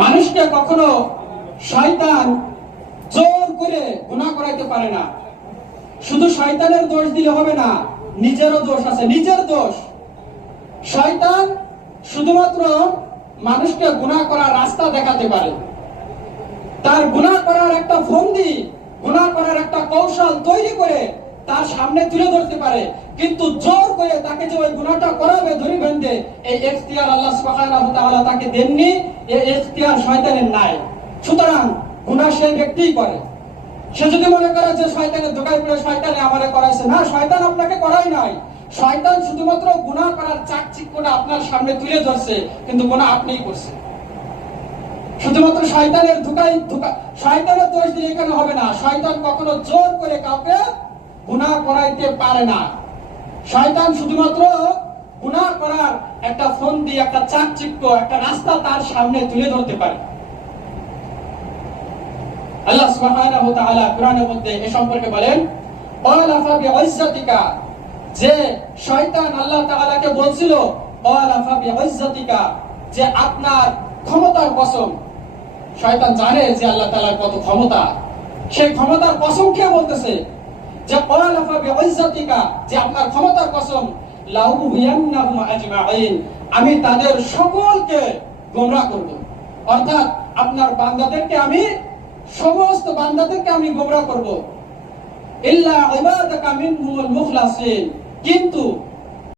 মানুষকে কখনো শয়তান জোর করে গুনাহ করাইতে পারে না। শুধু শয়তানের দোষ দিলে হবে না, নিজেরও দোষ আছে, নিজের দোষ। শয়তান শুধুমাত্র মানুষকে গুনাহ করার রাস্তা দেখাতে পারে, তার গুনাহ করার একটা ফন্দি, গুনাহ করার একটা কৌশল তৈরি করে তার সামনে তুলে ধরতে পারে, কিন্তু জোর করে তাকে যে ওই গুনাহটা করাবে ধরে বেঁধে এই ইখতিয়ার আল্লাহ সুবহানাহু ওয়া তাআলা তাকে দেননি, এই ইখতিয়ার শয়তানের নাই। সুতরাং গুনাহ সেই ব্যক্তিই করে। সে যদি মনে করে যে শয়তানের ধোঁকায় পড়ে শয়তানে আমারে করাইছে, না, শয়তান আপনাকে করাই নাই। শয়তান শুধুমাত্র গুনাহ করার চাকচিক্যটা আপনার সামনে তুলে ধরছে, কিন্তু গুনাহ আপনিই করছেন। শুধুমাত্র শয়তানের শয়তানের দোষ দিলে এখানে হবে না। শয়তান কখনো জোর করে কাউকে গুনাহ করাইতে পারে না। শয়তান শুধুমাত্র গুনাহ করার একটা ফন্দি, একটা চাকচিক্য, একটা রাস্তা তার সামনে তুলে ধরতে পারে। আল্লাহ সুবহানাহু ওয়া তাআলা কোরআনের মধ্যে এ সম্পর্কে বলেন, ক্বালা ফাবিইজ্জাতিকা, যে শয়তান আল্লাহ তাআলাকে বলছিল, ক্বালা ফাবিইজ্জাতিকা, যে আপনার ক্ষমতার কসম। শয়তান জানে যে আল্লাহ তাআলার কত ক্ষমতা, সেই ক্ষমতার কসম খেয়ে বলতেছে যে ক্বালা ফাবিইজ্জাতিকা, যে আপনার ক্ষমতার কসম, লাউহিয়ান্নাহুম আজমাইন, আমি তাদের সকলকে গোমরাহ করব। অর্থাৎ আপনার বান্দাদেরকে আমি, সমস্ত বান্দাদেরকে আমি গোমরাহ করব। ইল্লা ইবাদাকা মিনহুমুল মুখলাসিন, কিন্তু